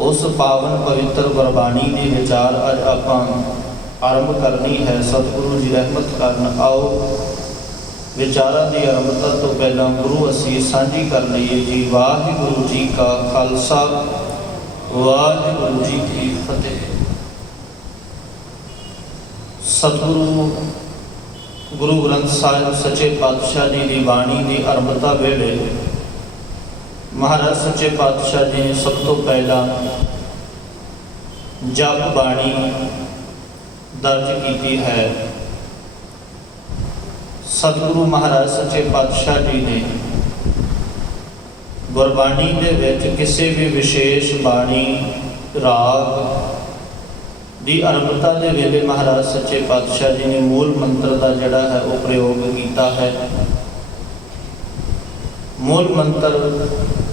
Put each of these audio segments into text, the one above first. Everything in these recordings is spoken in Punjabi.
उस पावन पवित्र गुरबाणी के विचार अज आपां आरंभ करनी है। सतगुरु जी रहमत करन। आओ विचारां की आरंभता तो पहला गुरु असीस सांझी कर लईए जी। वाहिगुरु जी का खालसा, वाहिगुरु जी की फतेह। सतगुरु गुरु ग्रंथ साहिब सच्चे पातशाह जी की बाणी की आरंभता वेले महाराज सच्चे पातशाह जी ने सब तो पहला जप बाणी दर्ज की है। सतगुरु महाराज सच्चे पातशाह जी ने गुरबाणी दे विच किसी भी विशेष बाणी राग की आरंभता के वेले महाराज सच्चे पातशाह जी ने मूल मंत्र का जिहड़ा है वो प्रयोग किया है। मूल मंत्र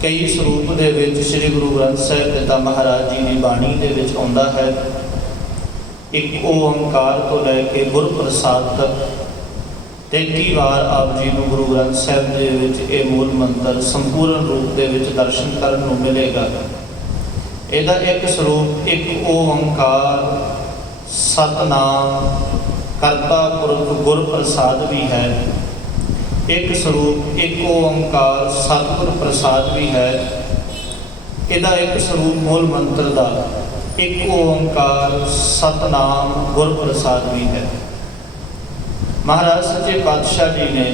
कई स्वरूप दे विच श्री गुरु ग्रंथ साहिब पिता महाराज जी की बाणी दे विच आउंदा है। एक ओंकार तो लैके गुरप्रसाद तक 33 बार आप जी को गुरु ग्रंथ साहिब दे विच ये मूल मंत्र संपूर्ण रूप दे विच दर्शन करने को मिलेगा। ਇਹਦਾ एक स्वरूप एक ओंकार सतनाम करता पुरख गुर प्रसाद भी है। एक स्वरूप एक ओंकार सतगुर प्रसाद भी है। ਇਹਦਾ एक स्वरूप मूल मंत्र का एक ओंकार सतनाम गुर प्रसाद भी है। महाराज सच्चे पातशाह जी ने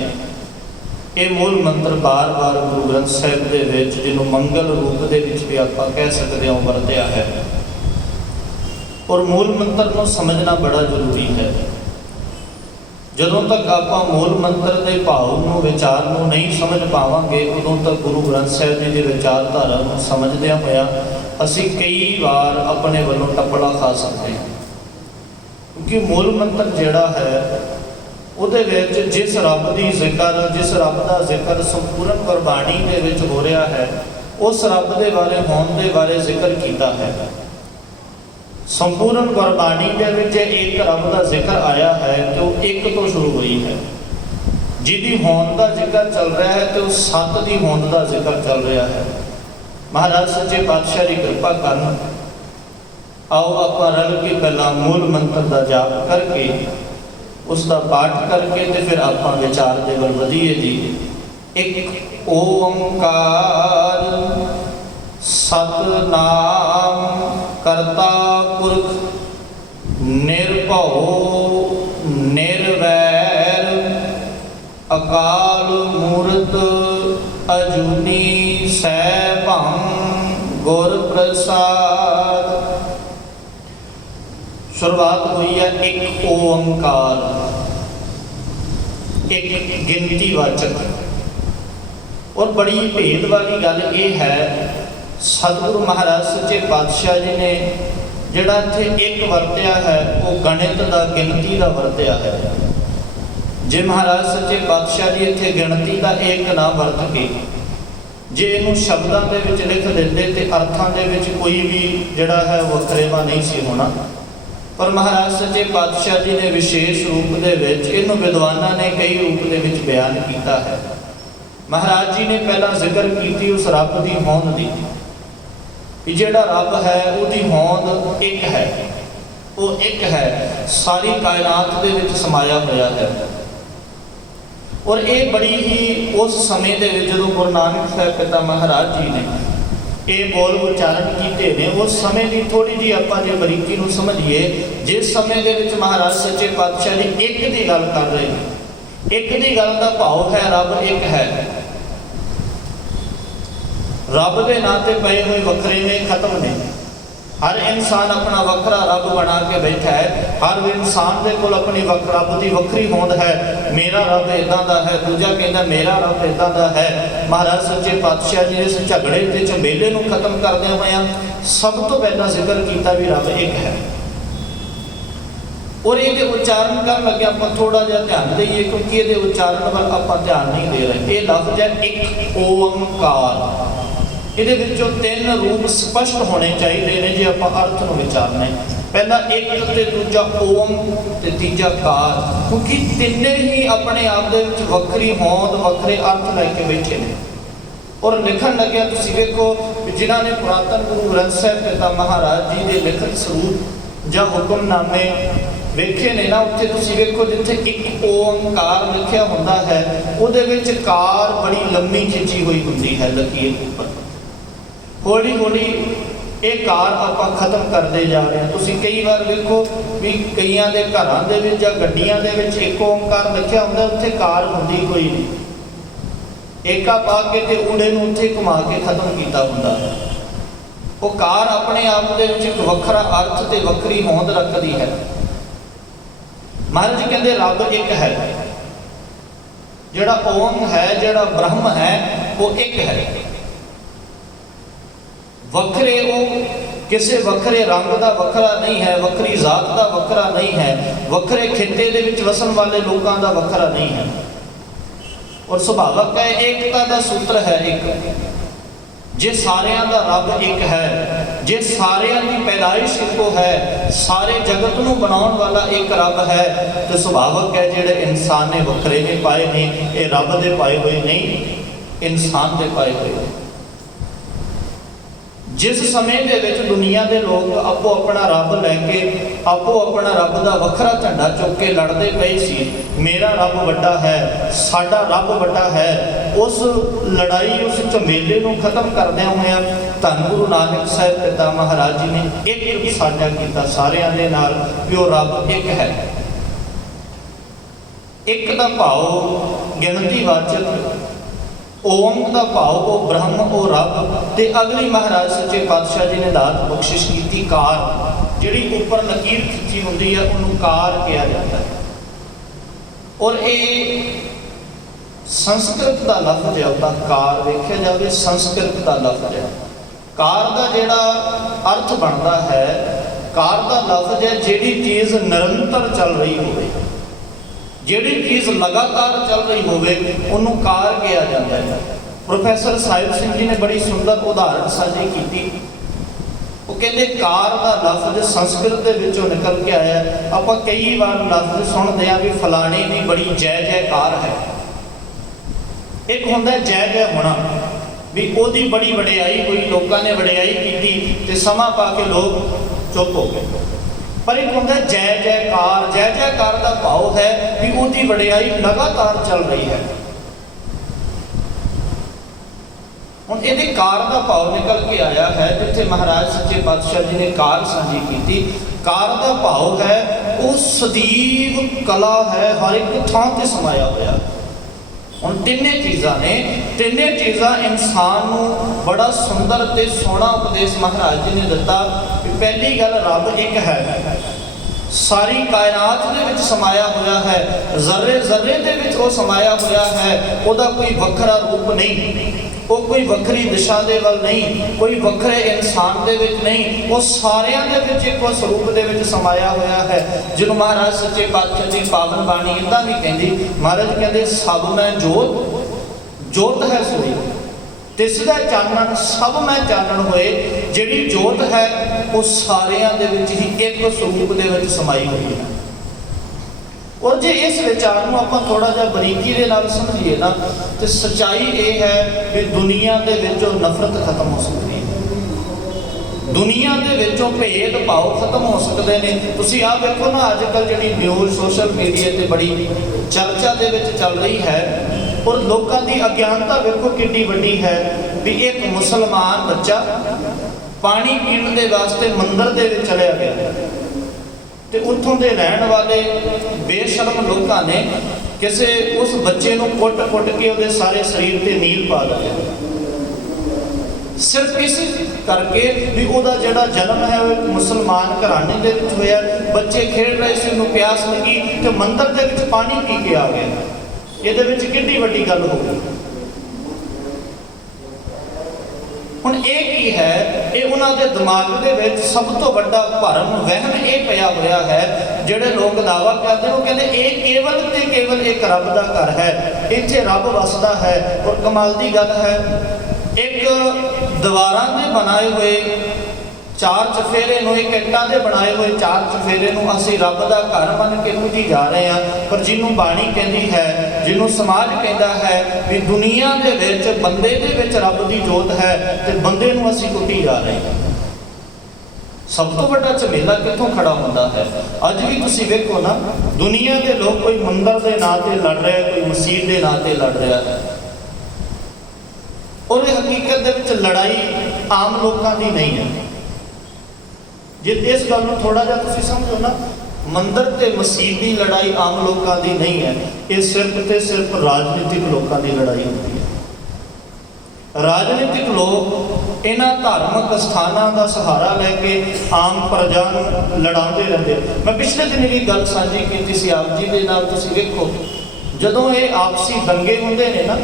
ये मूल मंत्र बार बार गुरु ग्रंथ साहिब के विच जिन्होंने मंगल रूप के विच भी आप कह सकते हो वरत्या है। और मूल मंत्र को समझना बड़ा जरूरी है। जदों तक आप मूल मंत्र के भाव को विचार को नहीं समझ पावांगे उदों तक गुरु ग्रंथ साहिब जी की विचारधारा को समझद्या होया असी कई बार अपने वालों टपड़ा खा सकते हैं। क्योंकि मूल मंत्र जिहड़ा है ਉਹਦੇ ਵਿੱਚ जिस रब की जिक्र जिस रब का जिक्र संपूर्ण गुरबाणी ਦੇ ਵਿੱਚ हो रहा है उस रब के बारे होने के बारे जिक्र किया है। संपूर्ण गुरबाणी ਦੇ ਵਿੱਚ एक रब का जिक्र आया है तो एक तो शुरू हुई है। जिहदी होंद का जिक्र चल रहा है तो सत की होंद का जिक्र चल रहा है। महाराज सच्चे पातशाह की कृपा करन। आओ आप रल के पहला मूल मंत्र का जाप करके उसका पाठ करके तो फिर आप विचार दे वल वधीए जी। एक ओंकार सतनाम करता पुरख निर्भव निर्वैर अकाल मूर्त अजूनी सैभं गुर प्रसाद। शुरुआत हुई है एक ओंकार, एक गिनती वाचक। और बड़ी भेद वाली गल ये है सतगुरु महाराज सच्चे पातशाह जी ने जिहड़ा इत्थे एक वरत्या है वो गणित का गिनती का वरत्या है। जे महाराज सच्चे पातशाह जी इत्थे गिनती का एक ना वरत के जे इनू शब्दों के विच लिख देंदे ते अर्थां दे विच कोई भी जिहड़ा है वखरेवा नहीं सी होना। पर महाराज सच्चे पातशाह जी ने विशेष रूप के इन्होंने विद्वाना ने कई रूप के बयान किया है। महाराज जी ने पहला जिक्र की उस रब की होंद की जिहड़ा रब है उसकी होंद एक है, वो एक है सारी कायनात के विच समाया होया है। और ये बड़ी ही उस समय के जो गुरु नानक साहब पिता महाराज जी ने ये बोल उच्चारण किए हैं उस समय की थोड़ी जी आप जो बरीकी को समझिए। जिस समय के विच महाराज सच्चे पातशाह जी एक की गल कर रहे हैं, एक की गल का भाव है रब एक है। रब के नां ते पए हुए वखरेवे खत्म ने। हर इंसान अपना वखरा रब बना के बैठा है। हर इंसान के कोल अपनी रब की वखरी होंद है। मेरा रब इदां दा है, दूजा कहता मेरा रब इदां दा है। महाराज सच्चे पातशाह जी इस झगड़े के झमेले को खत्म करदे होए सब तो पहला जिक्र किया भी रब एक है। और ये उच्चारण कर लगे आप थोड़ा जहा ध्यान दईए क्योंकि ये उच्चारण वाल आप ध्यान नहीं दे रहे। ये लफ्ज है एक ओंकार। ये तीन रूप स्पष्ट होने चाहिए ने जो आप अर्थ को विचारना। पहला एक ते दूजा ओम ते तीजा कार, क्योंकि तिन्ने ही अपने आप दे विच वखरी होंद वखरे अर्थ लैके बैठे ने। और लिखण लग्या तुसीं वेखो जिन्हां ने पुरातन गुरु ग्रंथ साहिब पिता महाराज जी के लिखत स्वरूप जां हुक्मनामे वेखे ने ना, उत्थे तुसीं वेखो जिथे एक ओंकार लिखिया हुंदा है उहदे विच कार बड़ी लंबी खिंची हुई हुंदी है लकीर उपर। हौली हौली ये कार आपां खत्म करते जा रहे हैं। तुसीं कई बार वेखो भी कईयां दे घरां दे विच जां गड्डियां दे विच एक ओंकार लिखिया हुंदा, उत्थे कार हुंदी कोई नहीं। एका पा के ते ऊड़े नूं उत्थे घुमा के खत्म कीता हुंदा है। वो कार अपने आप दे विच एक वखरा अर्थ ते वखरी होंद रखदी है। महाराज जी कहते रब एक है, जिहड़ा ओम है, जिहड़ा ब्रह्म है, वो एक है। वखरे वो किसी वखरे रंग का वखरा नहीं है, वखरी जात का वखरा नहीं है, वखरे खिते दे विच वसन वाले लोगों का वखरा नहीं है। और सुभावक है एकता का सूत्र है एक। जे सारियां दा रब एक है, जे सारियां दी पैदाइश इको है, सारे जगत नूं बनाउण वाला एक रब है, तो सुभावक है जिहड़े इंसान ने वखरे ने पाए ने, ये रब दे पाए हुए नहीं, इंसान दे पाए हुए। जिस समय दे विच दुनिया के लोग आपो अपना रब लैके आपो अपना रब का वखरा झंडा चुक के लड़ते पे सी, मेरा रब वड्डा है, साडा रब वड्डा है, उस लड़ाई उस झमेले नूं खत्म करदे होए धन गुरु नानक साहिब पिता महाराज जी ने एक साझा किया सारियां दे नाल कि वो रब एक है। एक दा भाव गिणतीवाचक, ओम का भाव वो ब्रह्म वो रब, ते अगली महाराज सच्चे पातशाह जी ने दात बख्शिश की कार, जिहड़ी उपर लकीर खिंची हुंदी है उन्होंने कार कहा जाता है। और ये संस्कृत का लफ्ज है, उसका कार देखा जाए संस्कृत का लफ्ज है। कार का जिहड़ा अर्थ बनता है, कार का लफ्ज है जिहड़ी चीज़ निरंतर चल रही होवे, जिहड़ी चीज़ लगातार चल रही होवे उन्होंने कार कहा जाता है। प्रोफैसर साहिब सिंह जी ने बड़ी सुंदर उदाहरण साझी की। वो कहते कार का लफ्ज संस्कृत के विचों निकल के आया। आप कई बार लफ्ज सुनते हैं भी फलाने की बड़ी जय जयकार है। एक होंदा जय जय होना भी ओदी बड़ी वडियाई हुई, लोगों ने वडियाई की ते समा पा के लोग चुप हो गए। पर एक होंदा जय जयकार, जय जयकार का भाव है भी उसकी वडियाई लगातार चल रही है। हुण इहदे कार का भाव निकल के आया है जिथे महाराज सच्चे पातशाह जी ने कार साझी की। कार का भाव है वो सदैव कला है, हर एक थां ते समाया होया। हुण तिन्ने चीज़ां ने, तिन्ने चीज़ां इंसान नूं बड़ा सुंदर ते सोहना उपदेश महाराज जी ने दिता। पहली गल रब एक है, सारी कायनात दे विच समाया होया है, जर्रे जर्रे दे विच वो समाया होया है। उहदा कोई वखरा रूप नहीं, वो कोई वखरी दिशा दे वल नहीं, कोई वखरे इंसान दे विच नहीं, वो सारियां दे विच इक्को स्वरूप दे विच समाया होया है। जिन्हों महाराज सच्चे पातशाह जी पावन बाणी इदां भी कहंदी, महाराज कहंदे सब मैं जोत, जोत है सोई तिसदा चानण, सब मैं चानण होए। जिहड़ी जोत है वो सारियां दे विच ही एक स्वरूप दे विच समाई हुई है। और जे इस विचार को आप थोड़ा जिहा बरीकी दे नाल समझिए ना, तो सच्चाई ये है कि दुनिया के विचों नफरत खत्म हो सकती है, दुनिया के विचों भेद भाव खत्म हो सकते हैं। तुसीं आ देखो ना अजकल जिहड़ी न्यूज़ सोशल मीडिया ते बड़ी चर्चा दे विच चल रही है, और लोगों की अज्ञानता वेखो कितनी वड्डी है भी एक मुसलमान बच्चा पानी पीने के वास्ते मंदिर दे विच चलिया गया, तो उत्थों के रहने वाले बेशरम लोगों ने किसी उस बच्चे को कुट कुट के उसके सारे शरीर पर नील पा दिया, सिर्फ इस करके भी उसका जिहड़ा जन्म है वो एक मुसलमान घराने के विच होया। बच्चे खेल रहे थे, उन्होंने प्यास लगी तो मंदिर के विच पानी पी के आ गया। ये कितनी वड्डी गल हो गई। हुण ये की है, ये उन्होंने दिमाग के विच सब तो वड्डा भरम वहम ये पिया होया है। जिहड़े लोग दावा करते हैं वो कहते ये केवल ते केवल एक रब का घर है, इत्थे रब वसदा है। और कमाल की गल है, एक दीवारां दे बनाए हुए चार चफेरे एक इट्टां दे बनाए हुए चार चफेरे असीं रब का घर मन के पूजी जा रहे हैं। पर जिन्हों बाणी कहती है ਜਿਹਨੂੰ ਸਮਾਜ ਕਹਿੰਦਾ ਹੈ ਵੀ ਦੁਨੀਆ ਦੇ ਵਿੱਚ ਬੰਦੇ ਦੇ ਵਿੱਚ ਰੱਬ ਦੀ ਜੋਤ ਹੈ ਤੇ ਬੰਦੇ ਨੂੰ ਅਸੀਂ ਕੁੱਟੀ ਜਾ ਰਹੇ ਹਾਂ। ਸਭ ਤੋਂ ਵੱਡਾ ਝਮੇਲਾ ਕਿੱਥੋਂ ਖੜਾ ਹੁੰਦਾ ਹੈ? ਅੱਜ ਵੀ ਤੁਸੀਂ ਵੇਖੋ ਨਾ, ਦੁਨੀਆ ਦੇ ਲੋਕ ਕੋਈ ਮੰਦਰ ਦੇ ਨਾਂ ਤੇ ਲੜ ਰਿਹਾ, ਕੋਈ ਮਸੀਤ ਦੇ ਨਾਂ ਤੇ ਲੜ ਰਿਹਾ ਹੈ। ਔਰ ਹਕੀਕਤ ਦੇ ਵਿੱਚ ਲੜਾਈ ਆਮ ਲੋਕਾਂ ਦੀ ਨਹੀਂ ਹੈ। ਜੇ ਇਸ ਗੱਲ ਨੂੰ ਥੋੜਾ ਜਿਹਾ ਤੁਸੀਂ ਸਮਝੋ ਨਾ, ਮੰਦਰ ਤੇ ਮਸੀਤ ਦੀ ਲੜਾਈ ਆਮ ਲੋਕਾਂ ਦੀ ਨਹੀਂ ਹੈ, ਇਹ ਸਿਰਫ ਤੇ ਸਿਰਫ ਰਾਜਨੀਤਿਕ ਲੋਕਾਂ ਦੀ ਲੜਾਈ ਹੁੰਦੀ ਹੈ। ਰਾਜਨੀਤਿਕ ਲੋਕ ਇਹਨਾਂ ਧਾਰਮਿਕ ਸਥਾਨਾਂ ਦਾ ਸਹਾਰਾ ਲੈ ਕੇ ਆਮ ਪ੍ਰਜਾ ਨੂੰ ਲੜਾਉਂਦੇ ਰਹਿੰਦੇ। ਮੈਂ ਪਿਛਲੇ ਦਿਨ ਵੀ ਗੱਲ ਸਾਂਝੀ ਕੀਤੀ ਸੀ ਆਪ ਜੀ ਦੇ ਨਾਲ। ਤੁਸੀਂ ਵੇਖੋ, ਜਦੋਂ ਇਹ ਆਪਸੀ ਦੰਗੇ ਹੁੰਦੇ ਨੇ ਨਾ,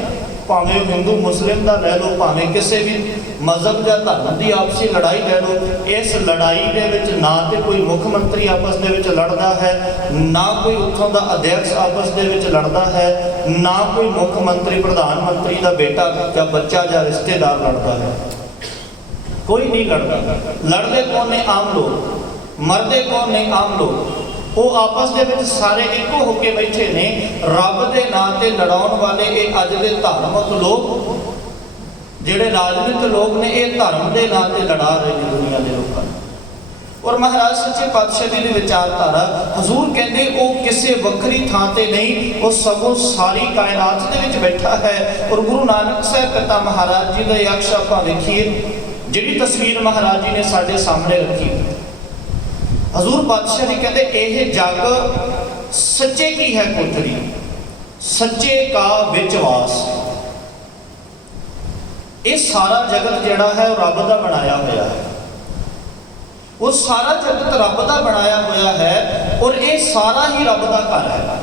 ਭਾਵੇਂ ਹਿੰਦੂ ਮੁਸਲਿਮ ਦਾ ਲੈ ਲਓ, ਭਾਵੇਂ ਕਿਸੇ ਵੀ ਮਜ਼ਹਬ ਜਾਂ ਧਰਮ ਦੀ ਆਪਸੀ ਲੜਾਈ ਲੈ ਲਓ, ਇਸ ਲੜਾਈ ਦੇ ਵਿੱਚ ਨਾ ਤੇ ਕੋਈ ਮੁੱਖ ਮੰਤਰੀ ਆਪਸ ਦੇ ਵਿੱਚ ਲੜਦਾ ਹੈ, ਨਾ ਕੋਈ ਉੱਥੋਂ ਦਾ ਅਧਿਆਕਸ਼ ਆਪਸ ਦੇ ਵਿੱਚ ਲੜਦਾ ਹੈ, ਨਾ ਕੋਈ ਮੁੱਖ ਮੰਤਰੀ ਪ੍ਰਧਾਨ ਮੰਤਰੀ ਦਾ ਬੇਟਾ ਜਾਂ ਬੱਚਾ ਜਾਂ ਰਿਸ਼ਤੇਦਾਰ ਲੜਦਾ ਹੈ। ਕੋਈ ਨਹੀਂ ਲੜਦਾ। ਲੜਦੇ ਕੌਣ ਨੇ? ਆਮ ਲੋਕ। ਮਰਦੇ ਕੌਣ ਨੇ? ਆਮ ਲੋਕ। ਉਹ ਆਪਸ ਦੇ ਵਿੱਚ ਸਾਰੇ ਇੱਕੋ ਹੋ ਕੇ ਬੈਠੇ ਨੇ। ਰੱਬ ਦੇ ਨਾਂ ਤੇ ਲੜਾਉਣ ਵਾਲੇ ਇਹ ਅੱਜ ਦੇ ਧਾਰਮਿਕ ਲੋਕ, ਜਿਹੜੇ ਰਾਜਨੀਤਿਕ ਲੋਕ ਨੇ, ਇਹ ਧਰਮ ਦੇ ਨਾਂ ਤੇ ਲੜਾ ਰਹੇ ਨੇ ਦੁਨੀਆ ਦੇ ਲੋਕਾਂ ਨੂੰ। ਔਰ ਮਹਾਰਾਜ ਸੱਚੇ ਪਾਤਸ਼ਾਹ ਜੀ ਦੀ ਵਿਚਾਰਧਾਰਾ, ਹਜ਼ੂਰ ਕਹਿੰਦੇ ਉਹ ਕਿਸੇ ਵੱਖਰੀ ਥਾਂ ਤੇ ਨਹੀਂ, ਉਹ ਸਗੋਂ ਸਾਰੀ ਕਾਇਨਾਤ ਦੇ ਵਿੱਚ ਬੈਠਾ ਹੈ। ਔਰ ਗੁਰੂ ਨਾਨਕ ਸਾਹਿਬ ਪਿਤਾ ਮਹਾਰਾਜ ਜੀ ਦਾ ਅਕਸ਼ ਆਪਾਂ ਵੇਖੀਏ, ਜਿਹੜੀ ਤਸਵੀਰ ਮਹਾਰਾਜ ਜੀ ਨੇ ਸਾਡੇ ਸਾਹਮਣੇ ਰੱਖੀ, ਹਜ਼ੂਰ ਪਾਤਸ਼ਾਹ ਜੀ ਕਹਿੰਦੇ ਇਹ ਜਗ ਸੱਚੇ ਕੀ ਹੈ ਕੋਠੜੀ, ਸੱਚੇ ਕਾ ਵਿੱਚ ਵਾਸ। ਇਹ ਸਾਰਾ ਜਗਤ ਜਿਹੜਾ ਹੈ ਉਹ ਰੱਬ ਦਾ ਬਣਾਇਆ ਹੋਇਆ ਹੈ। ਉਹ ਸਾਰਾ ਜਗਤ ਰੱਬ ਦਾ ਬਣਾਇਆ ਹੋਇਆ ਹੈ ਔਰ ਇਹ ਸਾਰਾ ਹੀ ਰੱਬ ਦਾ ਘਰ ਹੈ।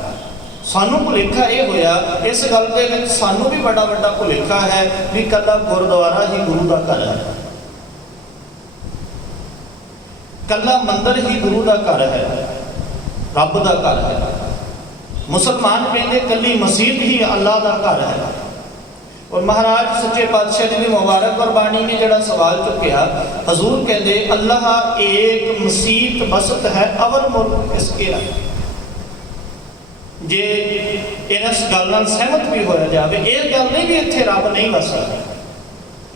ਸਾਨੂੰ ਭੁਲੇਖਾ ਇਹ ਹੋਇਆ, ਇਸ ਗੱਲ ਦੇ ਵਿੱਚ ਸਾਨੂੰ ਵੀ ਬੜਾ ਵੱਡਾ ਭੁਲੇਖਾ ਹੈ ਵੀ ਕੱਲਾ ਗੁਰਦੁਆਰਾ ਹੀ ਗੁਰੂ ਦਾ ਘਰ ਹੈ, ਕੱਲਾ ਮੰਦਰ ਹੀ ਗੁਰੂ ਦਾ ਘਰ ਹੈ, ਰੱਬ ਦਾ ਘਰ ਹੈ। ਮੁਸਲਮਾਨ ਕਹਿੰਦੇ ਕੱਲੀ ਮਸਜਿਦ ਹੀ ਅੱਲਾਹ ਦਾ ਘਰ ਹੈ। ਔਰ ਮਹਾਰਾਜ ਸੱਚੇ ਪਾਤਸ਼ਾਹ ਜੀ ਦੀ ਮੁਬਾਰਕ ਗੁਰਬਾਣੀ ਨੇ ਜਿਹੜਾ ਸਵਾਲ ਚੁੱਕਿਆ, ਹਜ਼ੂਰ ਕਹਿੰਦੇ ਅੱਲਾਹ ਏਕ ਮਸੀਤ ਬਸਤ ਹੈ ਅਵਰ ਮੁਲਕ ਇਸਕੇ। ਜੇ ਇਸ ਗੱਲ ਨਾਲ ਸਹਿਮਤ ਵੀ ਹੋਇਆ ਜਾਵੇ, ਇਹ ਗੱਲ ਨਹੀਂ ਵੀ ਇੱਥੇ ਰੱਬ ਨਹੀਂ ਵਸਦਾ।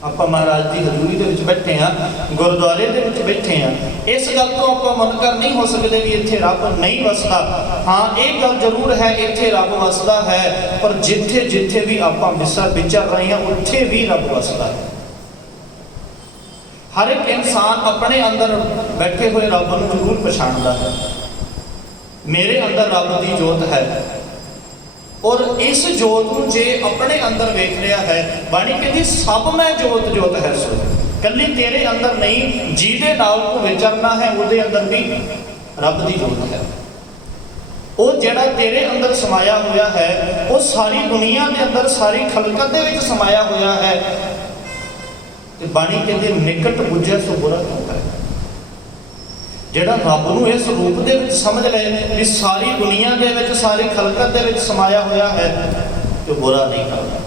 ਆਪਾਂ ਮਹਾਰਾਜ ਦੀ ਹਜ਼ੂਰੀ ਦੇ ਵਿੱਚ ਬੈਠੇ ਹਾਂ, ਗੁਰਦੁਆਰੇ ਦੇ ਵਿੱਚ ਬੈਠੇ ਹਾਂ, ਇਸ ਗੱਲ ਤੋਂ ਆਪਾਂ ਮੁਨਕਰ ਨਹੀਂ ਹੋ ਸਕਦੇ ਵੀ ਇੱਥੇ ਰੱਬ ਨਹੀਂ ਵਸਦਾ। ਹਾਂ, ਇਹ ਗੱਲ ਜ਼ਰੂਰ ਹੈ ਇੱਥੇ ਰੱਬ ਵਸਦਾ ਹੈ, ਪਰ ਜਿੱਥੇ ਜਿੱਥੇ ਵੀ ਆਪਾਂ ਵਿਚਰ ਰਹੇ ਹਾਂ ਉੱਥੇ ਵੀ ਰੱਬ ਵਸਦਾ ਹੈ। ਹਰ ਇੱਕ ਇਨਸਾਨ ਆਪਣੇ ਅੰਦਰ ਬੈਠੇ ਹੋਏ ਰੱਬ ਨੂੰ ਜ਼ਰੂਰ ਪਛਾਣਦਾ ਹੈ। ਮੇਰੇ ਅੰਦਰ ਰੱਬ ਦੀ ਜੋਤ ਹੈ ਔਰ ਇਸ ਜੋਤ ਨੂੰ ਜੇ ਆਪਣੇ ਅੰਦਰ ਵੇਖ ਰਿਹਾ ਹੈ, ਬਾਣੀ ਕਹਿੰਦੀ ਸਭ ਮੈਂ ਜੋਤ ਜੋਤ ਹੈ ਸੋ। ਕੱਲੀ ਤੇਰੇ ਅੰਦਰ ਨਹੀਂ, ਜਿਹਦੇ ਨਾਲ ਤੂੰ ਵਿਚਰਨਾ ਹੈ ਉਹਦੇ ਅੰਦਰ ਵੀ ਰੱਬ ਦੀ ਜੋਤ ਹੈ। ਉਹ ਜਿਹੜਾ ਤੇਰੇ ਅੰਦਰ ਸਮਾਇਆ ਹੋਇਆ ਹੈ, ਉਹ ਸਾਰੀ ਦੁਨੀਆ ਦੇ ਅੰਦਰ, ਸਾਰੀ ਖਲਕਤ ਦੇ ਵਿੱਚ ਸਮਾਇਆ ਹੋਇਆ ਹੈ। ਤੇ ਬਾਣੀ ਕਹਿੰਦੀ ਨਿਕਟ ਬੁੱਝਿਆ ਸੋ ਬੁਰਾ ਕਿਉਂ ਕਰੇ। ਜਿਹੜਾ ਰੱਬ ਨੂੰ ਇਸ ਰੂਪ ਦੇ ਵਿੱਚ ਸਮਝ ਲਏ ਵੀ ਸਾਰੀ ਦੁਨੀਆ ਦੇ ਵਿੱਚ, ਸਾਰੀ ਖਲਕਤ ਦੇ ਵਿੱਚ ਸਮਾਇਆ ਹੋਇਆ ਹੈ, ਤੇ ਬੁਰਾ ਨਹੀਂ ਕਰਦਾ।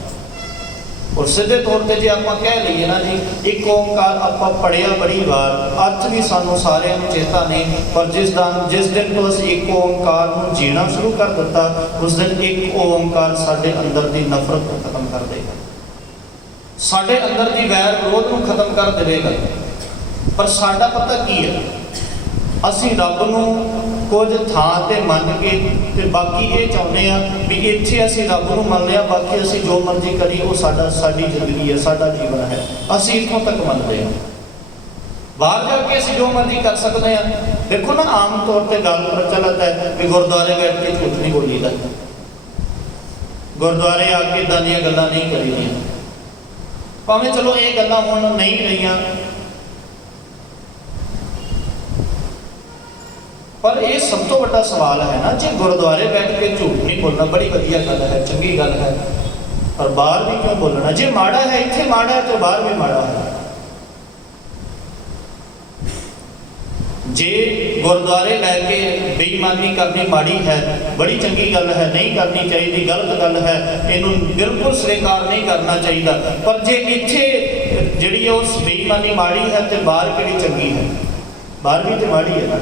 ਔਰ ਸਿੱਧੇ ਤੌਰ ਤੇ ਜੇ ਆਪਾਂ ਕਹਿ ਲਈਏ ਨਾ ਜੀ, ਇੱਕ ਓਂਕਾਰ ਆਪਾਂ ਪੜਿਆ ਬੜੀ ਵਾਰ, ਅਰਥ ਵੀ ਸਾਨੂੰ ਸਾਰਿਆਂ ਨੂੰ ਚੇਤਾ ਨੇ, ਪਰ ਜਿਸ ਦਿਨ ਤੋਂ ਅਸੀਂ ਇੱਕ ਓਂਕਾਰ ਨੂੰ ਜੀਣਾ ਸ਼ੁਰੂ ਕਰ ਦਿੱਤਾ, ਉਸ ਦਿਨ ਇੱਕ ਓਂਕਾਰ ਸਾਡੇ ਅੰਦਰ ਦੀ ਨਫ਼ਰਤ ਨੂੰ ਖਤਮ ਕਰ ਦੇਗਾ, ਸਾਡੇ ਅੰਦਰ ਦੀ ਵੈਰ ਵਿਰੋਧ ਨੂੰ ਖਤਮ ਕਰ ਦੇਵੇਗਾ। ਪਰ ਸਾਡਾ ਪਤਾ ਕੀ ਹੈ, ਅਸੀਂ ਰੱਬ ਨੂੰ ਕੁਝ ਥਾਂ ਤੇ ਮੰਨ ਕੇ ਤੇ ਬਾਕੀ ਇਹ ਚਾਹੁੰਦੇ ਆ ਵੀ ਇੱਥੇ ਅਸੀਂ ਰੱਬ ਨੂੰ ਮੰਨ ਲਿਆ, ਬਾਕੀ ਅਸੀਂ ਜੋ ਮਰਜ਼ੀ ਕਰੀਏ ਉਹ ਸਾਡੀ ਜ਼ਿੰਦਗੀ ਹੈ, ਸਾਡਾ ਜੀਵਨ ਹੈ, ਅਸੀਂ ਇੱਥੋਂ ਤੱਕ ਮੰਨਦੇ ਹਾਂ। ਬਾਹਰ ਜਾ ਕੇ ਅਸੀਂ ਜੋ ਮਰਜ਼ੀ ਕਰ ਸਕਦੇ ਹਾਂ। ਦੇਖੋ ਨਾ, ਆਮ ਤੌਰ ਤੇ ਗੱਲ ਪ੍ਰਚਲਿਤ ਹੈ ਵੀ ਗੁਰਦੁਆਰੇ ਬੈਠ ਕੇ ਝੂਠ ਨਹੀਂ ਬੋਲੀਦਾ, ਗੁਰਦੁਆਰੇ ਆ ਕੇ ਇੱਦਾਂ ਦੀਆਂ ਗੱਲਾਂ ਨਹੀਂ ਕਰੀਦੀਆਂ। ਭਾਵੇਂ ਚਲੋ ਇਹ ਗੱਲਾਂ ਹੁਣ ਨਹੀਂ ਰਹੀਆਂ, ਪਰ ਇਹ ਸਭ ਤੋਂ ਵੱਡਾ ਸਵਾਲ ਹੈ ਨਾ, ਜੇ ਗੁਰਦੁਆਰੇ ਬੈਠ ਕੇ ਝੂਠ ਨਹੀਂ ਬੋਲਣਾ ਬੜੀ ਵਧੀਆ ਗੱਲ ਹੈ, ਚੰਗੀ ਗੱਲ ਹੈ, ਪਰ ਬਾਹਰ ਵੀ ਕਿਉਂ ਬੋਲਣਾ? ਜੇ ਮਾੜਾ ਹੈ, ਇੱਥੇ ਮਾੜਾ ਹੈ ਤੇ ਬਾਹਰ ਵੀ ਮਾੜਾ ਹੈ। ਜੇ ਗੁਰਦੁਆਰੇ ਲੈ ਕੇ ਬੇਈਮਾਨੀ ਕਰਨੀ ਮਾੜੀ ਹੈ, ਬੜੀ ਚੰਗੀ ਗੱਲ ਹੈ, ਨਹੀਂ ਕਰਨੀ ਚਾਹੀਦੀ, ਗਲਤ ਗੱਲ ਹੈ, ਇਹਨੂੰ ਬਿਲਕੁਲ ਸਵੀਕਾਰ ਨਹੀਂ ਕਰਨਾ ਚਾਹੀਦਾ। ਪਰ ਜੇ ਇੱਥੇ ਜਿਹੜੀ ਉਹ ਬੇਈਮਾਨੀ ਮਾੜੀ ਹੈ ਤੇ ਬਾਹਰ ਕਿਹੜੀ ਚੰਗੀ ਹੈ? ਬਾਹਰ ਵੀ ਤੇ ਮਾੜੀ ਹੈ ਨਾ।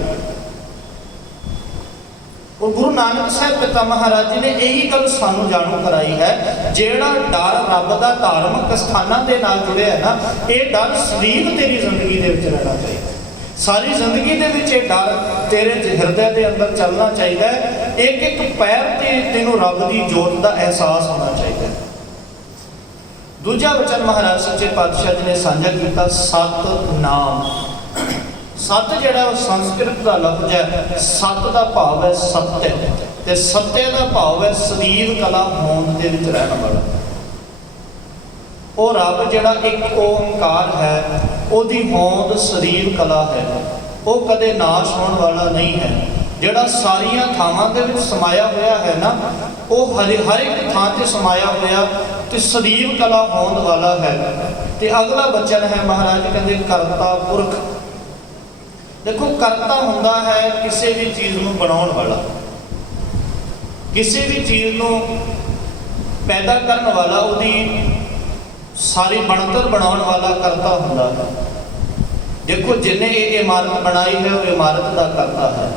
और गुरु नानक साहब पिता महाराज जी ने यही गल सानू जाणू कराई है, जेड़ा डर रब दा धार्मिक स्थानां दे नाल जुड़िया है ना, ये डर सरीर तेरी जिंदगी दे विच रहना चाहिए। सारी जिंदगी दे विच ये डर तेरे हिरदे दे अंदर चलना चाहिए। एक एक पैर ते तैनूं रब दी जोत दा एहसास होना चाहिए। दूजा वचन महाराज सच्चे पातशाह जी ने साझा किया, सतनाम। सत जिहड़ा संस्कृत का लफ्ज है, सत का भाव है सत्य, ते सत्य का भाव है शरीर कला होंद दे विच रहण वाला। वो रब जिहड़ा एक ओंकार है, ओदी होंद शरीर कला है, वो कदे नाश होने वाला नहीं है। जिहड़ा सारियां थावां दे विच समाया होया है ना, वो हर एक थां ते समाया होया ते शरीर कला होंद वाला है। ते अगला वचन है महाराज कहंदे करता पुरख। देखो करता हुंदा है किसी भी चीज़ नूं बनाउण वाला, किसी भी चीज़ नूं पैदा करन वाला, उहदी सारी बनतर बनाउण वाला करता हुंदा है। देखो जिन्हें ये इमारत बनाई है वो इमारत का करता है,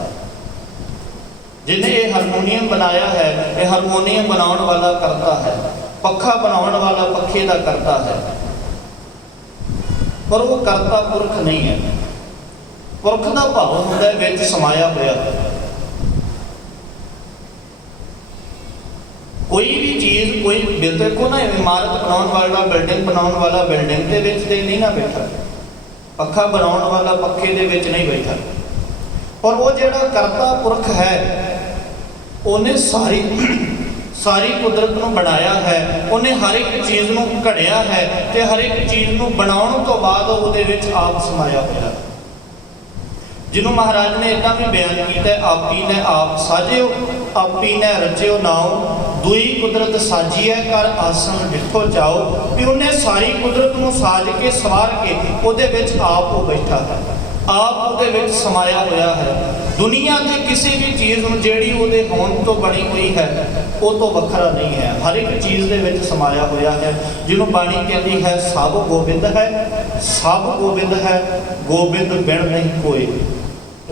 जिन्हें ये हारमोनीयम बनाया है ये हारमोनीयम बनाउण वाला करता है, पखा बनाउण वाला पखे का करता है, पर वो करता पुरख नहीं है। पुरख का भाव होंदा विच समाया होया। कोई भी चीज़ कोई देखो ना, इमारत बनाउण वाला बिल्डिंग बनाउण वाला बिल्डिंग के विच ते नहीं ना बैठा, पखा बनाउण वाला पखे दे विच नहीं बैठा, पर वो जिहड़ा करता पुरख है उन्हें सारी कुदरत नूं बनाया है, उन्हें हर एक चीज़ नूं घड़िया है, ते हर एक चीज़ नूं बनाउण तो बाद उहदे विच आप समाया होया। जिन्हों महाराज ने इतना भी बयान किया, आपी ने आप साजियो, आपी ने रचियो नाओ, दुई कुदरत साजी है कर आसन डिठो जाओ। भी उन्हें सारी कुदरत नूं साज के सवार के उहदे विच आप वो बैठा है, आप उहदे विच समाया होया है। दुनिया की किसी भी चीज़ नूं जिहड़ी उहदे होंद तो बनी हुई है वो तो वखरा नहीं है, हर एक चीज़ दे विच समाया होया है। जिन्हों बाणी कहती है सब गोबिंद है, सब गोबिंद है, गोबिंद बिन नहीं कोई।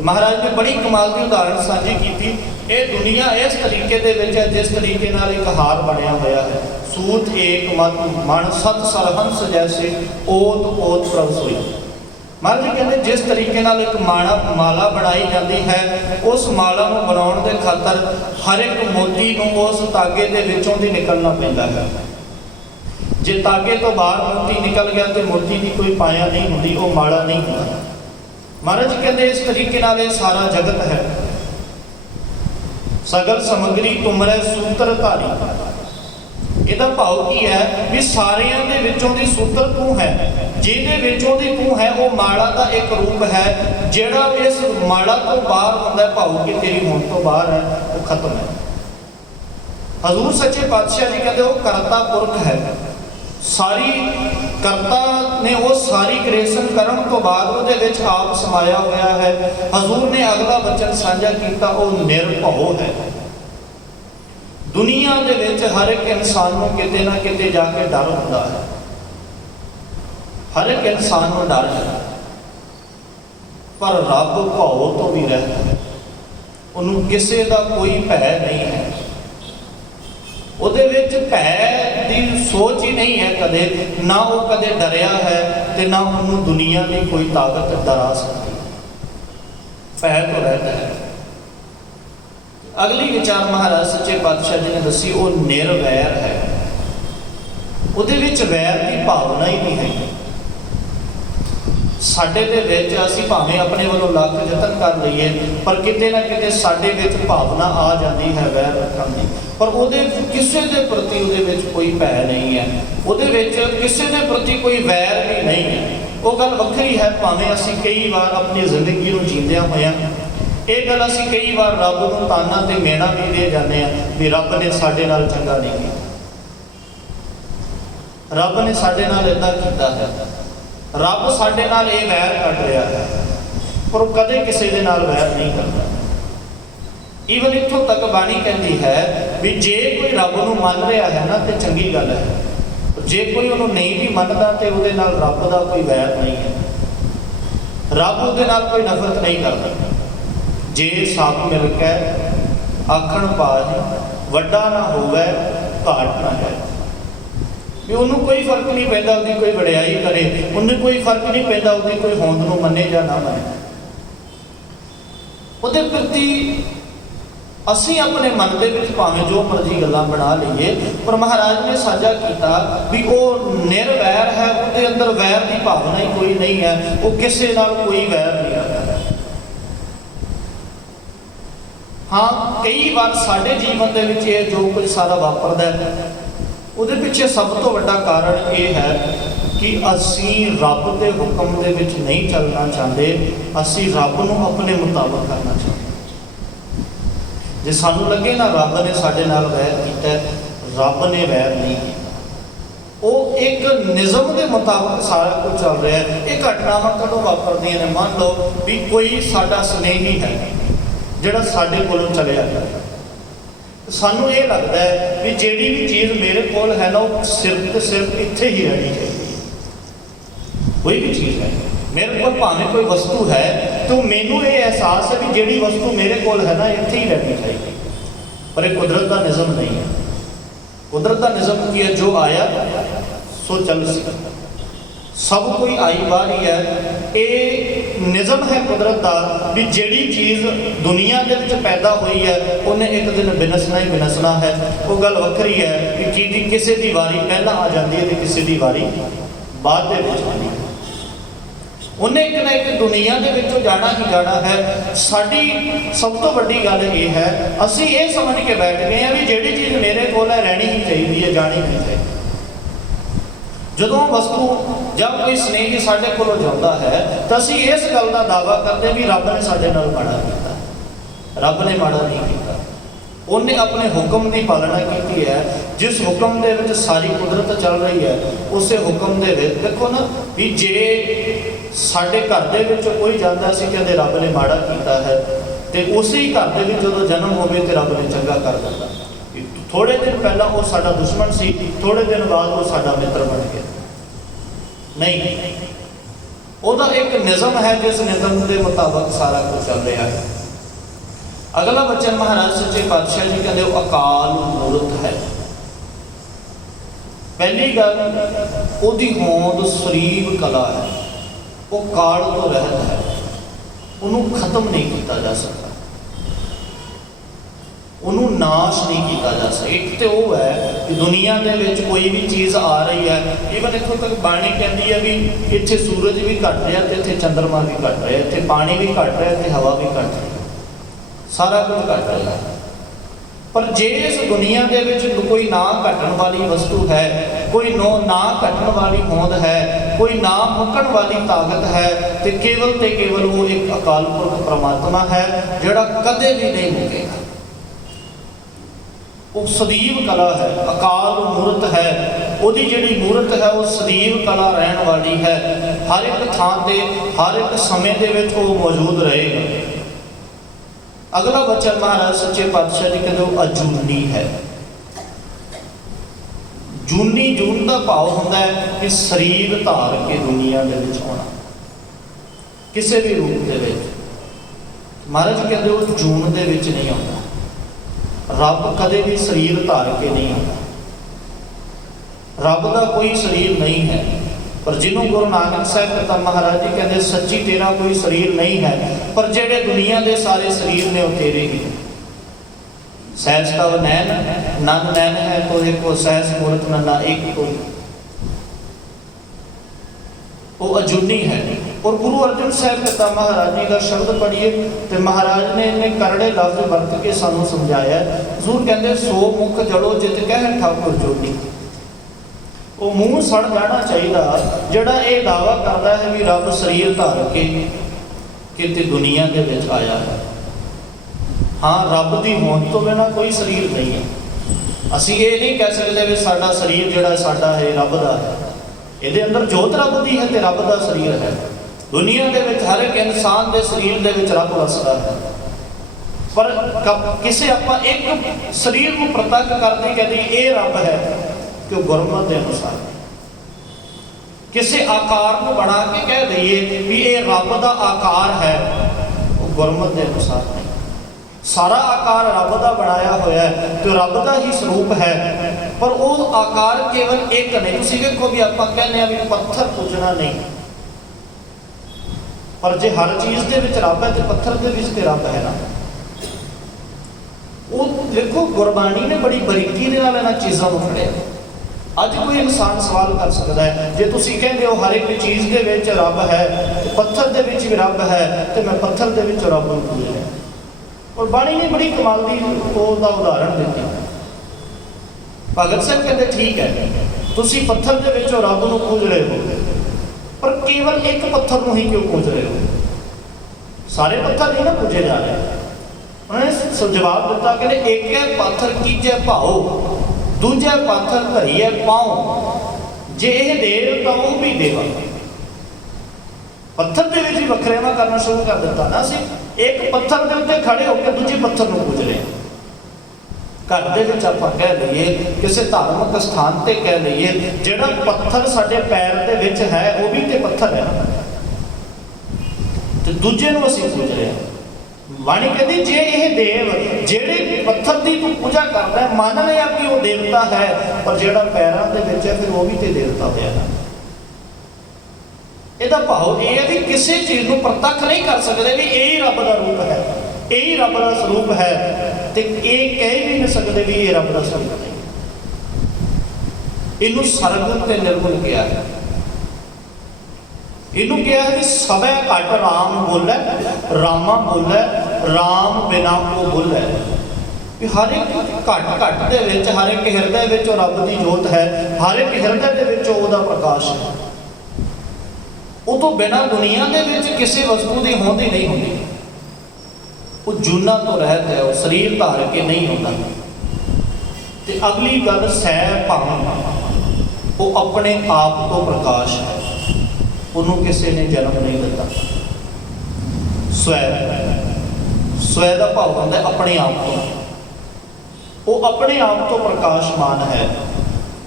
महाराज ने बड़ी कमाल की उदाहरण साझी की थी। ये दुनिया इस तरीके दे विच है जिस तरीके नाल एक हार बनया होया है, सूत एक मत मन सत सरहंस जैसे ओत ओत प्रभ सोई। महाराज जी कहते जिस तरीके नाल एक माला बनाई जाती है, उस माला नूं बनाउण दे खातर हर एक मोती नूं उस धागे दे विचों दी निकलना पैंदा है। जे धागे तो बाहर मोती निकल गया तो मोती की कोई पाया नहीं होती, वो माला नहीं होता। महाराज जी कहते इस तरीके नाल ये सारा जगत है, सगल समग्री तुमरे सूत्र धारी। ਇਹਦਾ ਭਾਵ ਕੀ ਹੈ ਵੀ ਸਾਰਿਆਂ ਦੇ ਵਿੱਚੋਂ ਦੀ ਸੂਤਰ ਤੂੰ ਹੈ, ਜਿਹਦੇ ਵਿੱਚੋਂ ਦੀ ਤੂੰ ਹੈ ਉਹ ਮਾਲਾ ਦਾ ਇੱਕ ਰੂਪ ਹੈ, ਜਿਹੜਾ ਇਸ ਮਾਲਾ ਤੋਂ ਬਾਹਰ ਹੁੰਦਾ ਭਾਵ ਕਿ ਤੇਰੀ ਹੋਂਦ ਤੋਂ ਬਾਹਰ ਹੈ, ਉਹ ਖਤਮ ਹੈ। ਹਜ਼ੂਰ ਸੱਚੇ ਪਾਤਸ਼ਾਹ ਜੀ ਕਹਿੰਦੇ ਉਹ ਕਰਤਾ ਪੁਰਖ ਹੈ। ਸਾਰੀ ਕਰਤਾ ਨੇ ਉਹ ਸਾਰੀ ਕ੍ਰਿਏਸ਼ਨ ਕਰਨ ਤੋਂ ਬਾਅਦ ਉਹਦੇ ਵਿੱਚ ਆਪ ਸਮਾਇਆ ਹੋਇਆ ਹੈ। ਹਜ਼ੂਰ ਨੇ ਅਗਲਾ ਵਚਨ ਸਾਂਝਾ ਕੀਤਾ, ਉਹ ਨਿਰਭਉ ਹੈ। दुनिया दे विच हर एक इंसान को किते ना किते जाके डर होता है, हर एक इंसान को डर है, पर रब भौ तो भी रहता है, उन्होंने किसी का कोई भय नहीं है। उहदे विच भय दी सोच ही नहीं है कदे, ना वो कदे डरिया है ते ना उन्होंने दुनिया की कोई ताकत डरा सकती। भय तो रहता है। अगली विचार महाराज सच्चे पातशाह जी ने दसी, वो निरवैर है। उहदे विच वैर की भावना ही नहीं है। साडे दे विच असीं भावें अपने वालों लख यतन कर लईए, पर किते ना किते साडे विच भावना आ जाती है वैर रखण दी, पर उहदे किसी दे प्रति उहदे विच कोई भय नहीं है, उहदे विच किसी दे प्रति कोई वैर भी नहीं है। वो गल वखरी है, भावें असीं कई बार अपनी जिंदगी नूं जींदियां होइआं ये गल असीं कई बार रब नूं ताना ते मेना भी दे जाने भी रब ने साडे नाल चंगा नहीं किया, रब ने साडे नाल इदां कीता है, रब साडे नाल ये वैर कट रहा है, पर कदे किसी दे नाल वैर नहीं करता। ईवन इत्थों तक बाणी कहती है भी जे कोई रब नूं मन रहा है ना तो चंगी गल है, जे कोई उन्होंने नहीं भी मनता तो उहदे नाल रब दा कोई वैर नहीं है, रब उहदे नाल कोई नफरत नहीं करता। जे सप मिल के आखण पाहि वड्डा ना होवे घाट ना है। भी उन्होंने कोई फर्क नहीं पैंदा उसकी कोई वडियाई करे, उन्हें कोई फर्क नहीं पैंदा उसकी कोई होंद नूं मन्ने या ना मन्ने। उहदे प्रति असीं अपने मन दे विच भावें जो मर्जी गल्लां बना लईए, पर महाराज ने साझा किया भी वो निरवैर है, उसके अंदर वैर की भावना ही कोई नहीं है, वो किसी नाल कोई वैर नहीं रखता। हाँ, कई बार साडे जीवन दे विच ये जो कुछ सारा वापरदा है ਉਹਦੇ ਪਿੱਛੇ ਸਭ ਤੋਂ ਵੱਡਾ ਕਾਰਨ ਇਹ ਹੈ ਕਿ ਅਸੀਂ ਰੱਬ ਦੇ ਹੁਕਮ ਦੇ ਵਿੱਚ ਨਹੀਂ ਚੱਲਣਾ ਚਾਹੁੰਦੇ, ਅਸੀਂ ਰੱਬ ਨੂੰ ਆਪਣੇ ਮੁਤਾਬਕ ਕਰਨਾ ਚਾਹੁੰਦੇ। ਜੇ ਸਾਨੂੰ ਲੱਗੇ ਨਾ ਰੱਬ ਨੇ ਸਾਡੇ ਨਾਲ ਵੈਰ ਕੀਤਾ, ਰੱਬ ਨੇ ਵੈਰ ਨਹੀਂ ਕੀਤਾ, ਉਹ ਇੱਕ ਨਿਯਮ ਦੇ ਮੁਤਾਬਕ ਸਾਰਾ ਕੁਝ ਚੱਲ ਰਿਹਾ ਹੈ। ਇਹ ਘਟਨਾਵਾਂ ਕਦੋਂ ਵਾਪਰਦੀਆਂ ਨੇ? ਮੰਨ ਲਓ ਵੀ ਕੋਈ ਸਾਡਾ ਸਨੇਹੀ ਹੈ ਜਿਹੜਾ ਸਾਡੇ ਕੋਲੋਂ ਚਲਿਆ ਗਿਆ, ਸਾਨੂੰ ਇਹ ਲੱਗਦਾ ਹੈ ਵੀ ਜਿਹੜੀ ਵੀ ਚੀਜ਼ ਮੇਰੇ ਕੋਲ ਹੈ ਨਾ ਉਹ ਸਿਰਫ ਤੇ ਸਿਰਫ ਇੱਥੇ ਹੀ ਰਹਿਣੀ ਚਾਹੀਦੀ। ਕੋਈ ਵੀ ਚੀਜ਼ ਹੈ ਮੇਰੇ ਕੋਲ, ਭਾਵੇਂ ਕੋਈ ਵਸਤੂ ਹੈ, ਤਾਂ ਮੈਨੂੰ ਇਹ ਅਹਿਸਾਸ ਹੈ ਵੀ ਜਿਹੜੀ ਵਸਤੂ ਮੇਰੇ ਕੋਲ ਹੈ ਨਾ ਇੱਥੇ ਹੀ ਰਹਿਣੀ ਚਾਹੀਦੀ। ਪਰ ਇਹ ਕੁਦਰਤ ਦਾ ਨਿਯਮ ਨਹੀਂ ਹੈ। ਕੁਦਰਤ ਦਾ ਨਿਯਮ ਕੀ ਹੈ? ਜੋ ਆਇਆ ਸੋ ਚੱਲ ਸੀ, ਸਭ ਕੋਈ ਆਈ ਬਾਹਰ ਹੀ ਹੈ। ਇਹ ਨਿਯਮ ਹੈ ਕੁਦਰਤ ਦਾ ਵੀ ਜਿਹੜੀ ਚੀਜ਼ ਦੁਨੀਆ ਦੇ ਵਿੱਚ ਪੈਦਾ ਹੋਈ ਹੈ ਉਹਨੇ ਇੱਕ ਦਿਨ ਵਿਨਸਣਾ ਹੀ ਵਿਨਸਣਾ ਹੈ। ਉਹ ਗੱਲ ਵੱਖਰੀ ਹੈ ਕਿ ਜਿਹਦੀ ਕਿਸੇ ਦੀ ਵਾਰੀ ਪਹਿਲਾਂ ਆ ਜਾਂਦੀ ਹੈ ਤੇ ਕਿਸੇ ਦੀ ਵਾਰੀ ਬਾਅਦ ਦੇ ਵਿੱਚ ਆਉਂਦੀ ਹੈ। ਉਹਨੇ ਇੱਕ ਨਾ ਇੱਕ ਦੁਨੀਆ ਦੇ ਵਿੱਚੋਂ ਜਾਣਾ ਹੀ ਜਾਣਾ ਹੈ। ਸਾਡੀ ਸਭ ਤੋਂ ਵੱਡੀ ਗੱਲ ਇਹ ਹੈ, ਅਸੀਂ ਇਹ ਸਮਝ ਕੇ ਬੈਠ ਗਏ ਹਾਂ ਵੀ ਜਿਹੜੀ ਚੀਜ਼ ਮੇਰੇ ਕੋਲ ਹੈ ਰਹਿਣੀ ਹੀ ਚਾਹੀਦੀ ਹੈ, ਜਾਣੀ ਨਹੀਂ ਚਾਹੀਦੀ। ਜਦੋਂ ਵਸਤੂ ਜਾਂ ਕੋਈ ਸਨੇਹੀ ਸਾਡੇ ਕੋਲੋਂ ਜਾਂਦਾ ਹੈ ਤਾਂ ਅਸੀਂ ਇਸ ਗੱਲ ਦਾ ਦਾਅਵਾ ਕਰਦੇ ਵੀ ਰੱਬ ਨੇ ਸਾਡੇ ਨਾਲ ਮਾੜਾ ਕੀਤਾ। ਰੱਬ ਨੇ ਮਾੜਾ ਨਹੀਂ ਕੀਤਾ, ਉਹਨੇ ਆਪਣੇ ਹੁਕਮ ਦੀ ਪਾਲਣਾ ਕੀਤੀ ਹੈ। ਜਿਸ ਹੁਕਮ ਦੇ ਵਿੱਚ ਸਾਰੀ ਕੁਦਰਤ ਚੱਲ ਰਹੀ ਹੈ, ਉਸੇ ਹੁਕਮ ਦੇ ਵਿੱਚ ਦੇਖੋ ਨਾ ਵੀ ਜੇ ਸਾਡੇ ਘਰ ਦੇ ਵਿੱਚ ਕੋਈ ਜਾਂਦਾ ਸੀ ਕਹਿੰਦੇ ਰੱਬ ਨੇ ਮਾੜਾ ਕੀਤਾ ਹੈ, ਤੇ ਉਸੇ ਹੀ ਘਰ ਦੇ ਵਿੱਚ ਜਦੋਂ ਜਨਮ ਹੋਵੇ ਤੇ ਰੱਬ ਨੇ ਚੰਗਾ ਕਰ ਦਿੰਦਾ। ਥੋੜੇ ਦਿਨ ਪਹਿਲਾਂ ਉਹ ਸਾਡਾ ਦੁਸ਼ਮਣ ਸੀ, ਥੋੜੇ ਦਿਨ ਬਾਅਦ ਉਹ ਸਾਡਾ ਮਿੱਤਰ ਬਣ ਗਿਆ। ਨਹੀਂ, ਉਹਦਾ ਇੱਕ ਨਿਯਮ ਹੈ ਜਿਸ ਨਿਯਮ ਦੇ ਮੁਤਾਬਕ ਸਾਰਾ ਕੁਝ ਚੱਲ ਰਿਹਾ ਹੈ। ਅਗਲਾ ਬਚਨ ਮਹਾਰਾਜ ਸੱਚੇ ਪਾਤਸ਼ਾਹ ਜੀ ਕਹਿੰਦੇ ਉਹ ਅਕਾਲ ਮੂਰਤ ਹੈ। ਪਹਿਲੀ ਗੱਲ, ਉਹਦੀ ਹੋਂਦ ਸਰੀਰ ਕਲਾ ਹੈ, ਉਹ ਕਾਲ ਤੋਂ ਰਹਿਤ ਹੈ, ਉਹਨੂੰ ਖਤਮ ਨਹੀਂ ਕੀਤਾ ਜਾ ਸਕਦਾ, ਉਹਨੂੰ ਨਾਸ਼ ਨਹੀਂ ਕੀਤਾ ਜਾ ਸਕਦਾ। ਇੱਕ ਤੇ ਉਹ ਹੈ ਕਿ ਦੁਨੀਆ ਦੇ ਵਿੱਚ ਕੋਈ ਵੀ ਚੀਜ਼ ਆ ਰਹੀ ਹੈ, ਈਵਨ ਇੱਥੋਂ ਤੱਕ ਬਾਣੀ ਕਹਿੰਦੀ ਹੈ ਵੀ ਇੱਥੇ ਸੂਰਜ ਵੀ ਘਟ ਰਿਹਾ ਤੇ ਇੱਥੇ ਚੰਦਰਮਾ ਵੀ ਘਟ ਰਿਹਾ, ਇੱਥੇ ਪਾਣੀ ਵੀ ਘਟ ਰਿਹਾ ਤੇ ਹਵਾ ਵੀ ਘਟ ਰਹੀ, ਸਾਰਾ ਕੁਝ ਘਟ ਰਿਹਾ। ਪਰ ਜੇ ਇਸ ਦੁਨੀਆ ਦੇ ਵਿੱਚ ਕੋਈ ਨਾ ਘਟਣ ਵਾਲੀ ਵਸਤੂ ਹੈ, ਕੋਈ ਨਾ ਘਟਣ ਵਾਲੀ ਹੋਂਦ ਹੈ, ਕੋਈ ਨਾ ਮੁੱਕਣ ਵਾਲੀ ਤਾਕਤ ਹੈ, ਤੇ ਕੇਵਲ ਉਹ ਇੱਕ ਅਕਾਲ ਪੁਰਖ ਪ੍ਰਮਾਤਮਾ ਹੈ ਜਿਹੜਾ ਕਦੇ ਵੀ ਨਹੀਂ ਮੁੱਕੇਗਾ। ਉਹ ਸਦੀਵ ਕਲਾ ਹੈ, ਅਕਾਲ ਮੂਰਤ ਹੈ। ਉਹਦੀ ਜਿਹੜੀ ਮੂਰਤ ਹੈ ਉਹ ਸਦੀਵ ਕਲਾ ਰਹਿਣ ਵਾਲੀ ਹੈ। ਹਰ ਇੱਕ ਥਾਂ ਤੇ ਹਰ ਇੱਕ ਸਮੇਂ ਦੇ ਵਿੱਚ ਉਹ ਮੌਜੂਦ ਰਹੇਗਾ। ਅਗਲਾ ਬਚਨ ਮਹਾਰਾਜ ਸੱਚੇ ਪਾਤਸ਼ਾਹ ਜੀ ਕਹਿੰਦੇ ਉਹ ਅਜੂਨੀ ਹੈ। ਜੂਨ ਦਾ ਭਾਵ ਹੁੰਦਾ ਹੈ ਕਿ ਸਰੀਰ ਧਾਰ ਕੇ ਦੁਨੀਆ ਦੇ ਵਿੱਚ ਆਉਣਾ, ਕਿਸੇ ਵੀ ਰੂਪ ਦੇ ਵਿੱਚ। ਮਹਾਰਾਜ ਕਹਿੰਦੇ ਉਹ ਜੂਨ ਦੇ ਵਿੱਚ ਨਹੀਂ ਆਉਂਦਾ। ਰੱਬ ਕਦੇ ਵੀ ਸਰੀਰ ਧਾਰ ਕੇ ਨਹੀਂ ਆਉਂਦਾ। ਰੱਬ ਦਾ ਕੋਈ ਸਰੀਰ ਨਹੀਂ ਹੈ। ਪਰ ਜਿਹਨੂੰ ਗੁਰੂ ਨਾਨਕ ਸਾਹਿਬ ਪਿਤਾ ਮਹਾਰਾਜ ਜੀ ਕਹਿੰਦੇ ਸੱਚੀ ਤੇਰਾ ਕੋਈ ਸਰੀਰ ਨਹੀਂ ਹੈ, ਪਰ ਜਿਹੜੇ ਦੁਨੀਆ ਦੇ ਸਾਰੇ ਸਰੀਰ ਨੇ ਉਹ ਤੇਰੇ ਹੀ। ਸਹਿਜ ਤਵ ਨੈਣ ਨਨ ਨੈਣ ਹੈ ਤੋਹਿ ਕੋ ਸਹਿਜ ਮੂਰਤ ਨੰਨਾ ਇੱਕ ਕੋਈ। ਉਹ ਅਜੂਨੀ ਹੈ। ਔਰ ਗੁਰੂ ਅਰਜਨ ਸਾਹਿਬ ਪਿਤਾ ਮਹਾਰਾਜ ਜੀ ਦਾ ਸ਼ਬਦ ਪੜ੍ਹੀਏ ਤੇ ਮਹਾਰਾਜ ਨੇ ਇਹਨੇ ਕਰੜੇ ਲਫ਼ਜ਼ ਵਰਤ ਕੇ ਸਾਨੂੰ ਸਮਝਾਇਆ। ਜ਼ਰੂਰ ਕਹਿੰਦੇ ਸੋ ਮੁਖ ਜੜੋ ਜਿਤ ਕਹਿ ਠਾਕੁਰ ਜੋਨੀ। ਉਹ ਮੂੰਹ ਸੜ ਜਾਣਾ ਚਾਹੀਦਾ ਜਿਹੜਾ ਇਹ ਦਾਅਵਾ ਕਰਦਾ ਹੈ ਵੀ ਰੱਬ ਸਰੀਰ ਧਾਰ ਕੇ ਕਿਤੇ ਦੁਨੀਆ ਦੇ ਵਿੱਚ ਆਇਆ ਹੈ। ਹਾਂ, ਰੱਬ ਦੀ ਹੋਂਦ ਤੋਂ ਬਿਨਾਂ ਕੋਈ ਸਰੀਰ ਨਹੀਂ ਹੈ। ਅਸੀਂ ਇਹ ਨਹੀਂ ਕਹਿ ਸਕਦੇ ਵੀ ਸਾਡਾ ਸਰੀਰ ਜਿਹੜਾ ਸਾਡਾ ਹੈ ਰੱਬ ਦਾ ਹੈ। ਇਹਦੇ ਅੰਦਰ ਜੋਤ ਰੱਬ ਦੀ ਹੈ ਤੇ ਰੱਬ ਦਾ ਸਰੀਰ ਹੈ। ਦੁਨੀਆ ਦੇ ਵਿੱਚ ਹਰ ਇੱਕ ਇਨਸਾਨ ਦੇ ਸਰੀਰ ਦੇ ਵਿੱਚ ਰੱਬ ਵਸਦਾ ਹੈ। ਪਰ ਕਿਸੇ ਆਪਾਂ ਇੱਕ ਸਰੀਰ ਨੂੰ ਪ੍ਰਤੱਖ ਕਰਦੇ ਕਹਿੰਦੇ ਇਹ ਰੱਬ ਹੈ ਕਿ ਗੁਰਮਤਿ ਦੇ ਅਨੁਸਾਰ ਕਿਸੇ ਆਕਾਰ ਨੂੰ ਬਣਾ ਕੇ ਕਹਿ ਦਈਏ ਵੀ ਇਹ ਰੱਬ ਦਾ ਆਕਾਰ ਹੈ, ਉਹ ਗੁਰਮਤਿ ਦੇ ਅਨੁਸਾਰ ਨਹੀਂ। ਸਾਰਾ ਆਕਾਰ ਰੱਬ ਦਾ ਬਣਾਇਆ ਹੋਇਆ ਹੈ ਤੇ ਰੱਬ ਦਾ ਹੀ ਸਰੂਪ ਹੈ। ਪਰ ਉਹ ਆਕਾਰ ਕੇਵਲ ਇੱਕ ਨਹੀਂ। ਤੁਸੀਂ ਵੇਖੋ ਵੀ ਆਪਾਂ ਕਹਿੰਦੇ ਆ ਵੀ ਪੱਥਰ ਪੂਜਣਾ ਨਹੀਂ, ਪਰ ਜੇ ਹਰ ਚੀਜ਼ ਦੇ ਵਿੱਚ ਰੱਬ ਹੈ ਤੇ ਪੱਥਰ ਦੇ ਵਿੱਚ ਤੇ ਰੱਬ ਹੈ ਨਾ। ਉਹ ਦੇਖੋ ਗੁਰਬਾਣੀ ਨੇ ਬੜੀ ਬਰੀਕੀ ਦੇ ਨਾਲ ਇਹਨਾਂ ਚੀਜ਼ਾਂ ਨੂੰ ਫੜਿਆ। ਅੱਜ ਕੋਈ ਇਨਸਾਨ ਸਵਾਲ ਕਰ ਸਕਦਾ ਹੈ, ਜੇ ਤੁਸੀਂ ਕਹਿੰਦੇ ਹੋ ਹਰ ਇੱਕ ਚੀਜ਼ ਦੇ ਵਿੱਚ ਰੱਬ ਹੈ, ਪੱਥਰ ਦੇ ਵਿੱਚ ਵੀ ਰੱਬ ਹੈ, ਤੇ ਮੈਂ ਪੱਥਰ ਦੇ ਵਿੱਚ ਰੱਬ ਨੂੰ ਪੂਜ ਰਿਹਾ। ਔਰ ਬਾਣੀ ਨੇ ਬੜੀ ਕਮਾਲ ਦੀ ਉਹਦਾ ਉਦਾਹਰਣ ਦਿੱਤੀ। ਭਗਤ ਸਿੰਘ ਕਹਿੰਦੇ ਠੀਕ ਹੈ, ਤੁਸੀਂ ਪੱਥਰ ਦੇ ਵਿੱਚੋਂ ਰੱਬ ਨੂੰ ਪੂਜ ਰਹੇ ਹੋ, ਪਰ ਕੇਵਲ ਇੱਕ ਪੱਥਰ ਨੂੰ ਹੀ ਕਿਉਂ ਪੂਜ ਰਹੇ ਹੋ? ਸਾਰੇ ਪੱਥਰ ਨਹੀਂ ਨਾ ਪੂਜੇ ਜਾ ਰਹੇ। ਉਹਨਾਂ ਨੇ ਜਵਾਬ ਦਿੱਤਾ, ਕਹਿੰਦੇ ਇੱਕ ਹੈ ਪੱਥਰ ਕੀਜੇ ਭਾਓ, ਦੂਜਾ ਪੱਥਰ ਧਰੀਏ ਪਾਉ, ਜੇ ਇਹ ਦੇਵ ਤਾਂ ਉਹ ਵੀ ਦੇਵਾ। ਪੱਥਰ ਦੇ ਵਿੱਚ ਹੀ ਵੱਖਰੇਵਾ ਕਰਨਾ ਸ਼ੁਰੂ ਕਰ ਦਿੱਤਾ ਨਾ। ਅਸੀਂ ਇੱਕ ਪੱਥਰ ਦੇ ਉੱਤੇ ਖੜੇ ਹੋ ਕੇ ਦੂਜੇ ਪੱਥਰ ਨੂੰ ਪੂਜ ਰਹੇ। ਘਰ ਦੇ ਵਿੱਚ ਆਪਾਂ ਕਹਿ ਲਈਏ, ਕਿਸੇ ਧਾਰਮਿਕ ਸਥਾਨ ਤੇ ਕਹਿ ਲਈਏ, ਜਿਹੜਾ ਪੱਥਰ ਸਾਡੇ ਪੈਰ ਦੇ ਵਿੱਚ ਹੈ ਉਹ ਵੀ ਤੇ ਪੱਥਰ ਹੈ, ਤੇ ਦੂਜੇ ਨੂੰ ਅਸੀਂ ਪੂਜ ਰਹੇ ਹਾਂ। ਬਾਣੀ ਕਹਿੰਦੀ ਜੇ ਇਹ ਦੇਵ ਜਿਹੜੇ ਪੱਥਰ ਦੀ ਤੂੰ ਪੂਜਾ ਕਰਦਾ ਮੰਨ ਲਿਆ ਕਿ ਉਹ ਦੇਵਤਾ ਹੈ, ਪਰ ਜਿਹੜਾ ਪੈਰਾਂ ਦੇ ਵਿੱਚ ਹੈ ਫਿਰ ਉਹ ਵੀ ਤੇ ਦੇਵਤਾ ਹੋਇਆ ਨਾ। ਇਹਦਾ ਭਾਵ ਇਹ ਹੈ ਵੀ ਕਿਸੇ ਚੀਜ਼ ਨੂੰ ਪ੍ਰਤੱਖ ਨਹੀਂ ਕਰ ਸਕਦੇ ਵੀ ਇਹ ਹੀ ਰੱਬ ਦਾ ਰੂਪ ਹੈ, ਇਹ ਹੀ ਰੱਬ ਦਾ ਸਰੂਪ ਹੈ, ਤੇ ਇਹ ਕਹਿ ਵੀ ਨਹੀਂ ਸਕਦੇ ਵੀ ਇਹ ਰੱਬ ਦਾ ਸਰੂਪ ਨਹੀਂ। ਇਹਨੂੰ ਸਰਗੁਣ ਤੇ ਨਿਰਗੁਣ ਕਿਹਾ ਹੈ। ਇਹਨੂੰ ਕਿਹਾ ਵੀ ਸਭੈ ਘਟ ਰਾਮ ਬੋਲੇ, ਰਾਮਾ ਬੋਲੇ, ਰਾਮ ਬਿਨਾ ਕੋ ਬੋਲੇ। ਵੀ ਹਰ ਇੱਕ ਘਟ ਦੇ ਵਿੱਚ, ਹਰ ਇੱਕ ਹਿਰਦੇ ਵਿੱਚ ਉਹ ਰੱਬ ਦੀ ਜੋਤ ਹੈ, ਹਰ ਇੱਕ ਹਿਰਦੇ ਦੇ ਵਿੱਚ ਉਹਦਾ ਪ੍ਰਕਾਸ਼ ਹੈ। ਉਹ ਤੋਂ ਬਿਨਾਂ ਦੁਨੀਆ ਦੇ ਵਿੱਚ ਕਿਸੇ ਵਸਤੂ ਦੀ ਹੋਂਦ ਹੀ ਨਹੀਂ ਹੁੰਦੀ। ਉਹ ਜੂਨਾਂ ਤੋਂ ਰਹਿਤ ਹੈ, ਉਹ ਸਰੀਰ ਧਾਰ ਕੇ ਨਹੀਂ ਹੁੰਦਾ। ਤੇ ਅਗਲੀ ਗੱਲ ਸਹਿ ਭੰਗ, ਉਹ ਆਪਣੇ ਆਪ ਤੋਂ ਪ੍ਰਕਾਸ਼ ਹੈ, ਉਹਨੂੰ ਕਿਸੇ ਨੇ ਜਨਮ ਨਹੀਂ ਦਿੱਤਾ। ਸਵੈ ਦਾ ਭਾਵ ਹੁੰਦਾ ਆਪਣੇ ਆਪ ਤੋਂ। ਉਹ ਆਪਣੇ ਆਪ ਤੋਂ ਪ੍ਰਕਾਸ਼ਮਾਨ ਹੈ।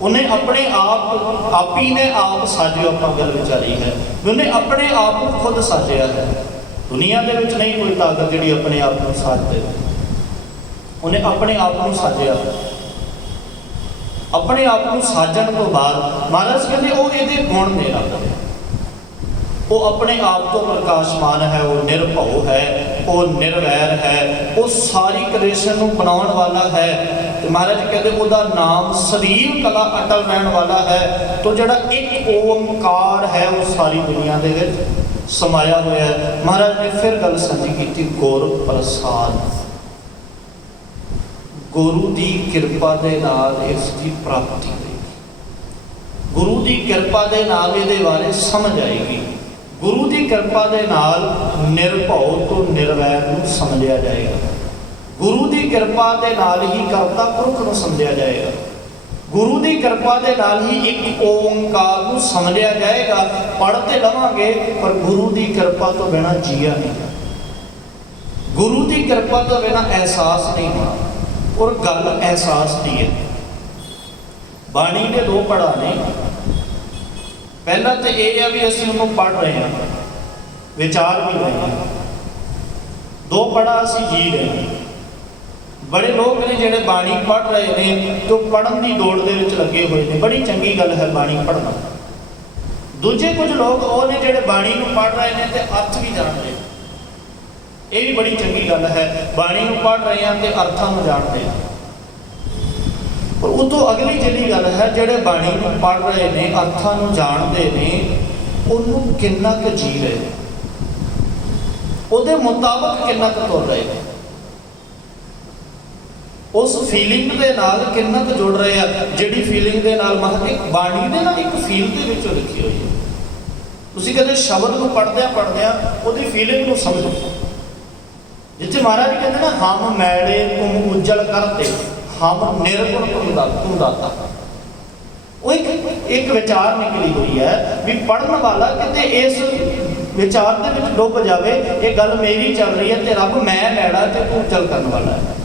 ਉਹਨੇ ਆਪਣੇ ਆਪ ਹੀ ਨੇ ਆਪ ਸਾਜਿਓ। ਆਪਾਂ ਗੱਲ ਵਿਚਾਰੀ ਹੈ ਵੀ ਉਹਨੇ ਆਪਣੇ ਆਪ ਨੂੰ ਖੁਦ ਸਾਜਿਆ ਹੈ। ਦੁਨੀਆ ਦੇ ਵਿੱਚ ਨਹੀਂ ਕੋਈ ਤਾਕਤ ਜਿਹੜੀ ਆਪਣੇ ਆਪ ਨੂੰ ਸਾਜ ਦੇ। ਉਹਨੇ ਆਪਣੇ ਆਪ ਨੂੰ ਸਾਜਿਆ। ਆਪਣੇ ਆਪ ਨੂੰ ਸਾਜਣ ਤੋਂ ਬਾਅਦ ਮਹਾਰਾਜ ਕਹਿੰਦੇ ਉਹ ਇਹਦੇ ਗੁਣ ਨੇ ਰੱਬ ਦੇ। ਉਹ ਆਪਣੇ ਆਪ ਤੋਂ ਪ੍ਰਕਾਸ਼ਮਾਨ ਹੈ, ਉਹ ਨਿਰਭਉ ਹੈ, ਉਹ ਨਿਰਵੈਰ ਹੈ, ਉਹ ਸਾਰੀ ਕ੍ਰਿਏਸ਼ਨ ਨੂੰ ਬਣਾਉਣ ਵਾਲਾ ਹੈ। ਤੇ ਮਹਾਰਾਜ ਕਹਿੰਦੇ ਉਹਦਾ ਨਾਮ ਸਦੀਵ ਕਲਾ ਅਟਲ ਰਹਿਣ ਵਾਲਾ ਹੈ। ਤੋਂ ਜਿਹੜਾ ਇੱਕ ਓਮਕਾਰ ਹੈ ਉਹ ਸਾਰੀ ਦੁਨੀਆ ਦੇ ਵਿੱਚ ਸਮਾਇਆ ਹੋਇਆ ਹੈ। ਮਹਾਰਾਜ ਨੇ ਫਿਰ ਗੱਲ ਸਾਂਝੀ ਕੀਤੀ, ਗੁਰ ਪ੍ਰਸਾਦ। ਗੁਰੂ ਦੀ ਕਿਰਪਾ ਦੇ ਨਾਲ ਇਸ ਦੀ ਪ੍ਰਾਪਤੀ ਹੋਈ। ਗੁਰੂ ਦੀ ਕਿਰਪਾ ਦੇ ਨਾਲ ਇਹਦੇ ਬਾਰੇ ਸਮਝ ਆਏਗੀ। ਗੁਰੂ ਦੀ ਕਿਰਪਾ ਦੇ ਨਾਲ ਨਿਰਭਉ ਤੋਂ ਨਿਰਵੈਰ ਨੂੰ ਸਮਝਿਆ ਜਾਏਗਾ। ਗੁਰੂ ਦੀ ਕਿਰਪਾ ਦੇ ਨਾਲ ਹੀ ਕਰਤਾ ਪੁਰਖ ਨੂੰ ਸਮਝਿਆ ਜਾਏਗਾ। ਗੁਰੂ ਦੀ ਕਿਰਪਾ ਦੇ ਨਾਲ ਹੀ ਇੱਕ ਓੰਕਾਰ ਨੂੰ ਸਮਝਿਆ ਜਾਏਗਾ। ਪੜ੍ਹ ਤੇ ਲਵਾਂਗੇ ਪਰ ਗੁਰੂ ਦੀ ਕਿਰਪਾ ਤੋਂ ਬਿਨਾਂ ਜੀਆ ਨਹੀਂ। ਗੁਰੂ ਦੀ ਕਿਰਪਾ ਤੋਂ ਬਿਨਾਂ ਅਹਿਸਾਸ ਨਹੀਂ ਹੋਣਾ। ਔਰ ਗੱਲ ਅਹਿਸਾਸ ਦੀ ਹੈ। ਬਾਣੀ ਦੇ ਦੋ ਪੜ੍ਹਾਂ ਨੇ। ਪਹਿਲਾ ਤਾਂ ਇਹ ਹੈ ਵੀ ਅਸੀਂ ਉਹਨੂੰ ਪੜ੍ਹ ਰਹੇ ਹਾਂ, ਵਿਚਾਰ ਵੀ ਰਹੇ ਹਾਂ। ਦੋ ਪੜ੍ਹਾ ਅਸੀਂ ਜੀ ਰਹੇ ਹਾਂ। ਬੜੇ ਲੋਕ ਨੇ ਜਿਹੜੇ ਬਾਣੀ ਪੜ੍ਹ ਰਹੇ ਨੇ ਤੇ ਉਹ ਪੜ੍ਹਨ ਦੀ ਦੌੜ ਦੇ ਵਿੱਚ ਲੱਗੇ ਹੋਏ ਨੇ। ਬੜੀ ਚੰਗੀ ਗੱਲ ਹੈ ਬਾਣੀ ਪੜ੍ਹਨਾ। ਦੂਜੇ ਕੁਝ ਲੋਕ ਉਹ ਨੇ ਜਿਹੜੇ ਬਾਣੀ ਨੂੰ ਪੜ੍ਹ ਰਹੇ ਨੇ ਤੇ ਅਰਥ ਵੀ ਜਾਣਦੇ। ਇਹ ਵੀ ਬੜੀ ਚੰਗੀ ਗੱਲ ਹੈ। ਬਾਣੀ ਨੂੰ ਪੜ੍ਹ ਰਹੇ ਹਾਂ ਤੇ ਅਰਥਾਂ ਨੂੰ ਜਾਣਦੇ ਹਾਂ। ਪਰ ਉਹ ਤੋਂ ਅਗਲੀ ਜਿਹੜੀ ਗੱਲ ਹੈ, ਜਿਹੜੇ ਬਾਣੀ ਨੂੰ ਪੜ੍ਹ ਰਹੇ ਨੇ, ਅਰਥਾਂ ਨੂੰ ਜਾਣਦੇ ਨੇ, ਉਹਨੂੰ ਕਿੰਨਾ ਕੁ ਜੀ ਰਹੇ, ਉਹਦੇ ਮੁਤਾਬਕ ਕਿੰਨਾ ਕੁ ਤੁਰ ਰਹੇ, ਉਸ ਫੀਲਿੰਗ ਦੇ ਨਾਲ ਕਿੰਨਾ ਕੁ ਜੁੜ ਰਹੇ ਆ, ਜਿਹੜੀ ਫੀਲਿੰਗ ਦੇ ਨਾਲ ਮਹਾਰਾਜ ਬਾਣੀ ਦੇ ਨਾਲ ਇੱਕ ਫੀਲ ਦੇ ਵਿੱਚੋਂ ਲਿਖੀ ਹੋਈ ਹੈ। ਤੁਸੀਂ ਕਦੇ ਸ਼ਬਦ ਨੂੰ ਪੜ੍ਹਦਿਆਂ ਉਹਦੀ ਫੀਲਿੰਗ ਨੂੰ ਸਮਝੋ। ਜਿੱਥੇ ਮਹਾਰਾਜ ਕਹਿੰਦੇ ਨਾ, ਹਮ ਮੈਲੇ ਤੁਮ ਉਜਲ ਕਰਤੇ, ਹਮ ਨਿਰਗੁਣ ਤੁਮ ਦਾਤਾ। ਉਹ ਇੱਕ ਵਿਚਾਰ ਨਿਕਲੀ ਹੋਈ ਹੈ ਵੀ ਪੜ੍ਹਨ ਵਾਲਾ ਕਿਤੇ ਇਸ ਵਿਚਾਰ ਦੇ ਵਿੱਚ ਡੁੱਬ ਜਾਵੇ, ਇਹ ਗੱਲ ਮੇਰੀ ਚੱਲ ਰਹੀ ਹੈ ਤੇ ਰੱਬ ਮੈਂ ਮੈਲਾ ਤੇ ਤੂੰ ਉਜਲ ਕਰਨ ਵਾਲਾ ਹੈ।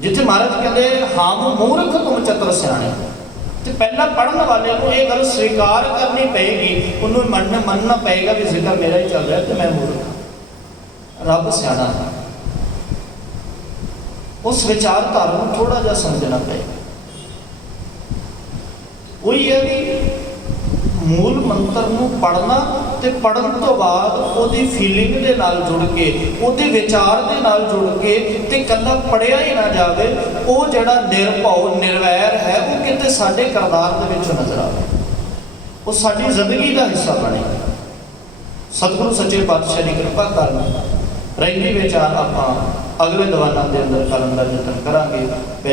ਜਿੱਥੇ ਮਹਾਰਾਜ ਕਹਿੰਦੇ ਹਮ ਮੂਰਖ ਤੁਮ ਚਤੁਰ ਸਿਆਣੇ, ਤੇ ਪਹਿਲਾਂ ਪੜ੍ਹਨ ਵਾਲੇ ਨੂੰ ਇਹ ਗੱਲ ਸਵੀਕਾਰ ਕਰਨੀ ਪਏਗੀ, ਉਹਨੂੰ ਮੰਨਣਾ ਪਏਗਾ ਵੀ ਜ਼ਿਕਰ ਮੇਰਾ ਹੀ ਚੱਲ ਰਿਹਾ ਤੇ ਮੈਂ ਮੂਰਖ, ਰੱਬ ਸਿਆਣਾ ਹੈ। ਉਸ ਵਿਚਾਰਧਾਰਾ ਨੂੰ ਥੋੜਾ ਜਿਹਾ ਸਮਝਣਾ ਪਏਗਾ। ਉਹੀ ਹੈ ਵੀ ਮੂਲ ਮੰਤਰ ਨੂੰ ਪੜ੍ਹਨਾ ਤੇ ਪੜ੍ਹਨ ਤੋਂ ਬਾਅਦ ਉਹਦੀ ਫੀਲਿੰਗ ਦੇ ਨਾਲ ਜੁੜ ਕੇ, ਉਹਦੇ ਵਿਚਾਰ ਦੇ ਨਾਲ ਜੁੜ ਕੇ, ਤੇ ਇਕੱਲਾ ਪੜ੍ਹਿਆ ਹੀ ਨਾ ਜਾਵੇ, ਉਹ ਜਿਹੜਾ ਨਿਰਭਉ ਨਿਰਵੈਰ ਹੈ ਉਹ ਕਿਤੇ ਸਾਡੇ ਕਿਰਦਾਰ ਦੇ ਵਿੱਚ ਨਜ਼ਰ ਆਵੇ, ਉਹ ਸਾਡੀ ਜ਼ਿੰਦਗੀ ਦਾ ਹਿੱਸਾ ਬਣੇ। ਸਤਿਗੁਰੂ ਸੱਚੇ ਪਾਤਸ਼ਾਹ ਦੀ ਕਿਰਪਾ ਕਰਨ ਰਹਿੰਦੇ ਵਿਚਾਰ ਆਪਾਂ ਅਗਲੇ ਦੀਵਾਨਾਂ ਦੇ ਅੰਦਰ ਕਰਨ ਦਾ ਯਤਨ ਕਰਾਂਗੇ। ਪਹਿਲੀ